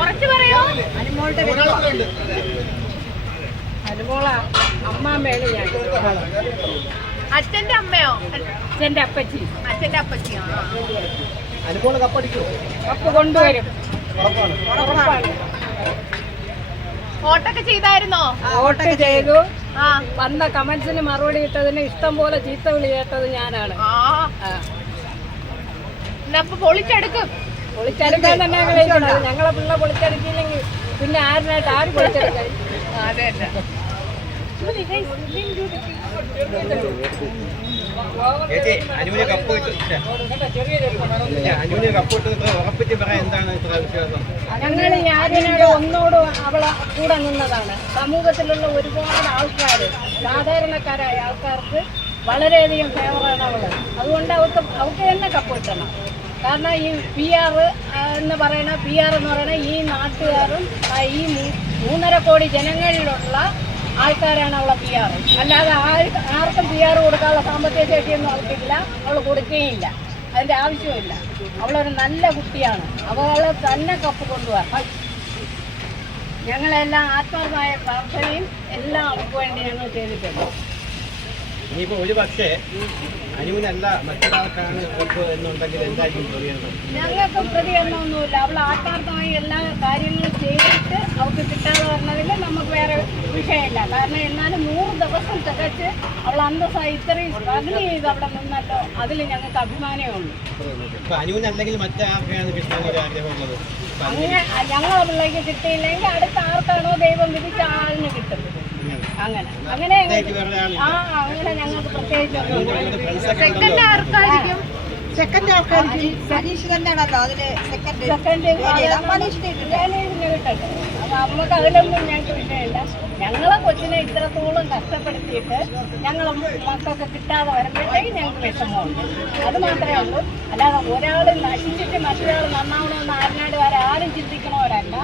കുറച്ച് പറയോ? അനുമോളുടെ അതുപോള അമ്മാമ്മയാണ് ഞാൻ അച്ഛന്റെ അമ്മയോ? അച്ഛന്റെ അപ്പച്ചി. അച്ഛന്റെ അപ്പച്ചിയോ. അനുഭവം കപ്പടിക്കോ. കപ്പ് കൊണ്ടുവരും. ഓട്ടൊക്കെ ചെയ്തായിരുന്നോ? ഓട്ടൊക്കെ ചെയ്തു. ആ. വന്ന കമന്റ്സിന് മറുപടി ഇട്ടതിന് ഇഷ്ടം പോലെ ചീത്ത വിളി കേട്ടത് ഞാനാണ്. പൊളിച്ചെടുക്കും. പൊളിച്ചെടുക്കാൻ തന്നെ ഞങ്ങൾ ഞങ്ങളെ പിള്ള പൊളിച്ചെടുക്കില്ലെങ്കിൽ പിന്നെ ആരിനായിട്ട് ആര് പൊളിച്ചെടുക്കാൻ? അനുവിന് കപ്പ് കിട്ടും അനുവിന് കപ്പ് കിട്ടും ഉറപ്പിച്ച് പറയാൻ എന്താണ് ഇത്ര വിശ്വാസം? ഞങ്ങൾ ഈ ആര്യനോട് ഒന്നോടും അവളെ കൂടെ നിന്നതാണ്. സമൂഹത്തിലുള്ള ഒരുപാട് ആൾക്കാർ സാധാരണക്കാരായ ആൾക്കാർക്ക് വളരെയധികം ഫേവറാണ് അവൾ. അതുകൊണ്ട് അവർക്ക് അവർക്ക് തന്നെ കപ്പ് കിട്ടണം കാരണം ഈ പി ആർ എന്ന് പറയുന്ന പി ആർ എന്ന് പറയുന്ന ഈ നാട്ടുകാരും ഈ മൂന്നര കോടി ജനങ്ങളിലുള്ള ആൾക്കാരാണ് അവളെ പി ആർ അല്ലാതെ ആർക്കും പി ആർ കൊടുക്കാനുള്ള സാമ്പത്തിക ശേഷിയൊന്നും അവൾക്കില്ല അവൾ കൊടുക്കുകയില്ല അതിന്റെ ആവശ്യമില്ല അവളൊരു നല്ല കുട്ടിയാണ്. അവളെ തന്നെ കപ്പ് കൊണ്ടുപോകാം ഞങ്ങളെല്ലാം ആത്മാർത്ഥമായ പ്രാർത്ഥനയും എല്ലാം അവൾക്ക് വേണ്ടി ഞങ്ങൾ ചെയ്തിട്ടുണ്ട്. ഇനിയിപ്പോ ഒരു പക്ഷേ അനുവിനല്ല മറ്റൊരാൾക്കാണ് കപ്പ് എന്നുണ്ടെങ്കിൽ എന്തായിരിക്കും പ്രതികരണം ഞങ്ങൾക്ക് പ്രതികരണമൊന്നുമില്ല അവൾ ആത്മാർത്ഥമായി എല്ലാ കാര്യങ്ങളും ചെയ്തിട്ട് അവൾക്ക് കിട്ടാതെ വരുന്നതിൽ നമുക്ക് വേറെ വിഷയമില്ല. കാരണം എന്നാലും നൂറ് ദിവസം തികച്ച് അവൾ അന്തസ്സായി ഇത്രയും സ്ട്രഗിൾ ചെയ്ത് അവിടെ നിന്നല്ലോ. അതിൽ ഞങ്ങൾക്ക് അഭിമാനമേ ഉള്ളൂ. അനുവിനല്ലെങ്കിൽ മറ്റാർക്കാണ് കിട്ടാനൊരു ആഗ്രഹമുള്ളത് അങ്ങനെ ഞങ്ങൾ അവളിലേക്ക് കിട്ടിയില്ലെങ്കിൽ അടുത്ത ആർക്കാണോ ദൈവം വിധിച്ച ആളിന് കിട്ടും അങ്ങനെ. അങ്ങനെ ആ അങ്ങനെ ഞങ്ങൾക്ക് പ്രത്യേകിച്ച് സെക്കൻഡ് ആർക്കായിരിക്കും? സെക്കൻഡ് ആൾക്കാർക്ക് സതീഷ് തന്നെയാണല്ലോ അതിൽ സെക്കൻഡ് നമുക്ക് അതിലൊന്നും ഞങ്ങൾക്ക് വിഷയമില്ല. ഞങ്ങളെ കൊച്ചിനെ ഇത്രത്തോളം കഷ്ടപ്പെടുത്തിയിട്ട് ഞങ്ങളും മക്കൾക്ക് കിട്ടാതെ വരുമ്പോഴത്തേക്ക് ഞങ്ങൾക്ക് വിഷമമുണ്ട്. അത് മാത്രമേ ഉള്ളൂ. അല്ലാതെ ഒരാൾ നശിച്ചിട്ട് മറ്റൊരാൾ നന്നാവണമെന്ന് വരെ ആരും ചിന്തിക്കണവരല്ല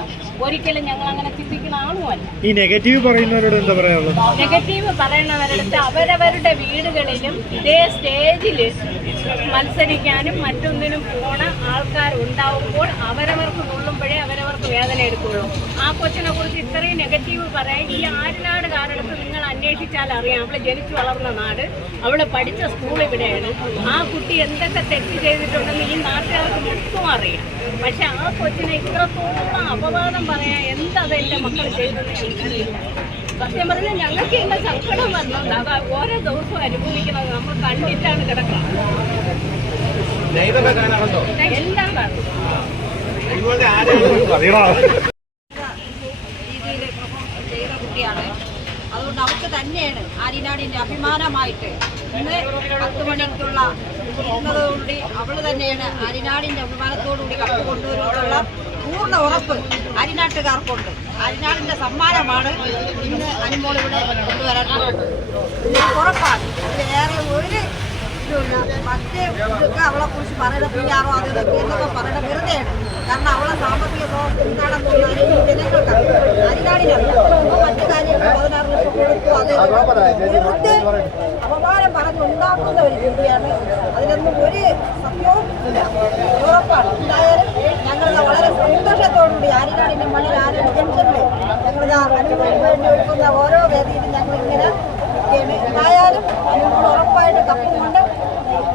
ഒരിക്കലും ഞങ്ങൾ അങ്ങനെ ചിന്തിക്കുന്ന ആളുമല്ല. ഈ നെഗറ്റീവ് പറയുന്നവരോട് എന്താ പറയാനുള്ളത്? നെഗറ്റീവ് പറയുന്നവരടുത്ത് അവരവരുടെ വീടുകളിലും ഇതേ സ്റ്റേജിൽ മത്സരിക്കാനും മറ്റൊന്നിനും പോണ ആൾക്കാർ ഉണ്ടാവുമ്പോൾ അവരവർക്ക് നുള്ളുമ്പോഴേ അവരവർക്ക് വേദന എടുക്കുള്ളൂ. ആ കൊച്ചിനെ കുറിച്ച് ഇത്രയും നെഗറ്റീവ് പറയാൻ ഈ ആരിനാട് കാരണത്ത് നിങ്ങൾ അന്വേഷിച്ചാൽ അറിയാം. അവളെ ജനിച്ചു വളർന്ന നാട്. അവൾ പഠിച്ച സ്കൂൾ ഇവിടെയാണ്. ആ കുട്ടി എന്തൊക്കെ തെറ്റ് ചെയ്തിട്ടുണ്ടെന്ന് ഈ നാട്ടുകാർക്ക് മൊത്തം അറിയാം. പക്ഷെ ആ കൊച്ചിനെ ഇത്രത്തോളം അപവാദം പറയാൻ എന്തത് എന്റെ മക്കൾ ചെയ്തെന്ന് എനിക്കറിയില്ല. സത്യം പറഞ്ഞാൽ ഞങ്ങൾക്ക് എന്താ സങ്കടം വന്നുണ്ട് അത് ഓരോ ദിവസവും അനുഭവിക്കുന്നത് നമ്മൾ കണ്ടിട്ടാണ് കിടക്കുന്നത്. ചെയ്ത കുട്ടിയാണ്. അതുകൊണ്ട് അവർക്ക് തന്നെയാണ് ആര്യനാടിന്റെ അഭിമാനമായിട്ട് ഇന്ന് പത്ത് മണിക്കുള്ള ഇന്നതോടുകൂടി അവൾ തന്നെയാണ് ആര്യനാടിന്റെ അഭിമാനത്തോടുകൂടി കപ്പ് കൊണ്ടുവരുന്നുള്ള പൂർണ ഉറപ്പ് അരിനാട്ടുകാർക്കുണ്ട് അരിനാടിന്റെ സമ്മാനമാണ് ഇന്ന് അനുമോൾ ഇവിടെ കൊണ്ടുവരാൻ ഉറപ്പാണ്. ഇതുമില്ല മറ്റേ ഇതൊക്കെ അവളെ കുറിച്ച് പറയുന്ന പിന്നാറോ അത് ഇതൊക്കെ എന്നൊക്കെ പറയുന്ന വെറുതെയാണ്. കാരണം അവളെ സാമ്പത്തിക സ്വാസ്ഥ്യം എന്താണെന്നുള്ള ഈ ജനങ്ങൾക്ക് അരിനാടിനല്ല മറ്റു കാര്യങ്ങൾ പതിനാറ് ലക്ഷം കൊടുത്തു അത് ഇത് വെറുതെ അപമാനം പറഞ്ഞ് ഉണ്ടാക്കുന്ന ഒരു രീതിയാണ്. അതിനൊന്നും ഒരു സത്യവും ഇല്ല. ഉറപ്പാണ്. എന്തായാലും ഞങ്ങൾ വളരെ സന്തോഷത്തോടുകൂടി ആര്യനാടിന്റെ മണ്ണിൽ ആരുടെ ജംഗ്ഷനിൽ ഞങ്ങൾ അനുഭവം വേണ്ടി ഒരുക്കുന്ന ഓരോ വേദിയിലും ഞങ്ങൾ ഇങ്ങനെ എന്തായാലും അനുഭവം ഉറപ്പായിട്ട് കപ്പും കൊണ്ട്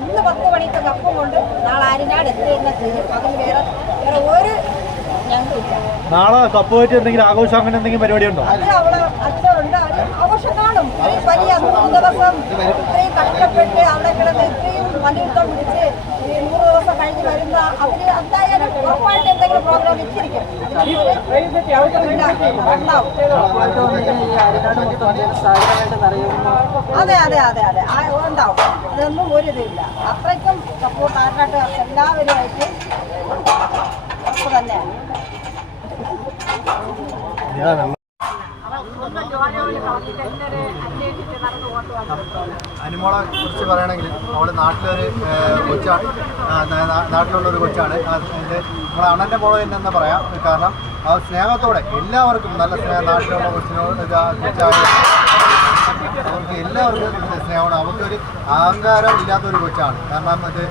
ഇന്ന് പത്ത് മണിക്ക് കപ്പം കൊണ്ട് നാളെ ആര്യനാട് എത്തുകയെന്നെ ചെയ്യും അതിന് വേറെ വേറെ ഒരു ഞങ്ങൾക്കില്ല നാളെ കപ്പ് വെച്ച് എന്തെങ്കിലും ആഘോഷം അങ്ങനെ എന്തെങ്കിലും പരിപാടി ഉണ്ടോ അത് അവളെ അച്ഛനുണ്ട്. ആഘോഷം കാണും. ഒരു വലിയ ദിവസം. കഷ്ടപ്പെട്ട് അവിടെ കിടന്ന് ഇത്രയും മലയുദ്ധം പിടിച്ച് ഈ നൂറ് ദിവസം കഴിഞ്ഞ് വരുന്ന അവർ എന്തായാലും ഉറപ്പായിട്ട് എന്തെങ്കിലും പ്രോഗ്രാം വെച്ചിരിക്കും. അതെ അതെ അതെ അതെ. ഉണ്ടാവും. അതൊന്നും ഒരു ഇതില്ല. അത്രയ്ക്കും സപ്പോർട്ട് ആർക്കാട്ട് എല്ലാവരുമായിട്ട് തന്നെയാണ്. അനുമോളെ കുറിച്ച് പറയുകയാണെങ്കിൽ അവൾ നാട്ടിലൊരു കൊച്ചാണ്. നാട്ടിലുള്ള ഒരു കൊച്ചാണ്. അതിന്റെ നമ്മളെ അണ്ണന്റെ മോളെ തന്നെ എന്ന് പറയാം. കാരണം ആ സ്നേഹത്തോടെ എല്ലാവർക്കും നല്ല സ്നേഹം നാട്ടിലുള്ള കൊച്ചിനോട് അവർക്ക് എല്ലാവർക്കും സ്നേഹമാണ്. അവർക്കൊരു അഹങ്കാരം ഇല്ലാത്തൊരു കൊച്ചാണ്. കാരണം ഇത്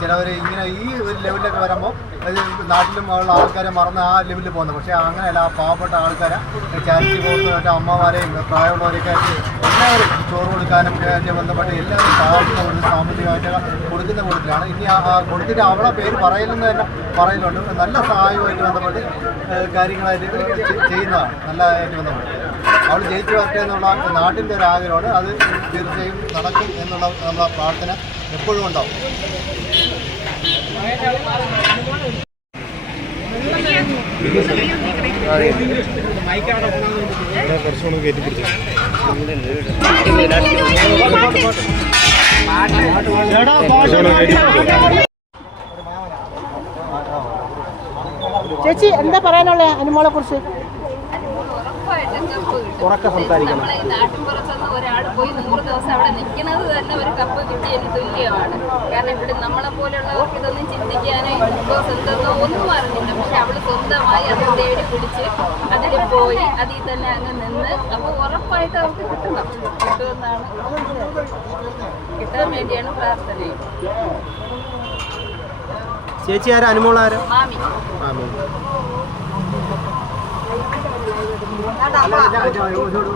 ചിലവർ ഇങ്ങനെ ഈ ഒരു ലെവലിലൊക്കെ വരുമ്പോൾ നാട്ടിലും ഉള്ള ആൾക്കാരെ മറന്ന് ആ ലെവലിൽ പോകുന്നത് പക്ഷേ അങ്ങനെയല്ല ആ പാവപ്പെട്ട ആൾക്കാരെ ചാരിറ്റി പോകുന്നതായിട്ട് അമ്മമാരെയും പ്രായമുള്ളവരെയൊക്കെ എല്ലാവരും ചോറ് കൊടുക്കാനും അതിന്റെ ബന്ധപ്പെട്ട് എല്ലാവരും സഹായിക്കുന്ന കൊടുത്ത് സാമ്പത്തികമായിട്ട് കൊടുക്കുന്ന കൂട്ടത്തിലാണ്. ഇനി ആ കൊടുത്തിട്ട് അവളെ പേര് പറയലെന്ന് തന്നെ പറയലുണ്ട് നല്ല സഹായവുമായിട്ട് ബന്ധപ്പെട്ട് കാര്യങ്ങളായിട്ട് ചെയ്യുന്നതാണ്. നല്ലതായിട്ട് ബന്ധപ്പെട്ട്. അവൾ ജയിച്ചു വരട്ടെ എന്നുള്ള നാട്ടിന്റെ ഒരു ആഗ്രഹമാണ്. അത് തീർച്ചയായും നടക്കും എന്നുള്ള നമ്മളെ പ്രാർത്ഥന. എപ്പോഴും ഉണ്ടാവും. കുറച്ചുകൂടെ കയറ്റി പിടിച്ചു ചേച്ചി എന്താ പറയാനുള്ള അനുമോളെ കുറിച്ച് ഉറക്കെ സംസാരിക്കണം. നാട്ടിൻപുറത്തുനിന്ന് ഒരാൾ പോയി നൂറ് ദിവസം അവിടെ നിൽക്കുന്നത് തന്നെ ഒരു കപ്പ് കിട്ടിയതിന് തുല്യമാണ്. കാരണം ഇവിടെ നമ്മളെ പോലെയുള്ളവർക്ക് ഇതൊന്നും ചിന്തിക്കാനോ ബിക്കോസ് എന്തെന്നോ ഒന്നും അറിഞ്ഞില്ല. പക്ഷെ അവൾ സ്വന്തമായി അത് തേടി പിടിച്ച് അതിൽ പോയി അതിൽ തന്നെ അങ്ങ് നിന്ന് അപ്പോൾ ഉറപ്പായിട്ട് അവർക്ക് കിട്ടണം. കിട്ടുമെന്നാണ് കിട്ടാൻ വേണ്ടിയാണ് പ്രാർത്ഥന ചേച്ചി ആരാ? അനുമോളാരോ മാമി. മാമി. 来来来，加油！加油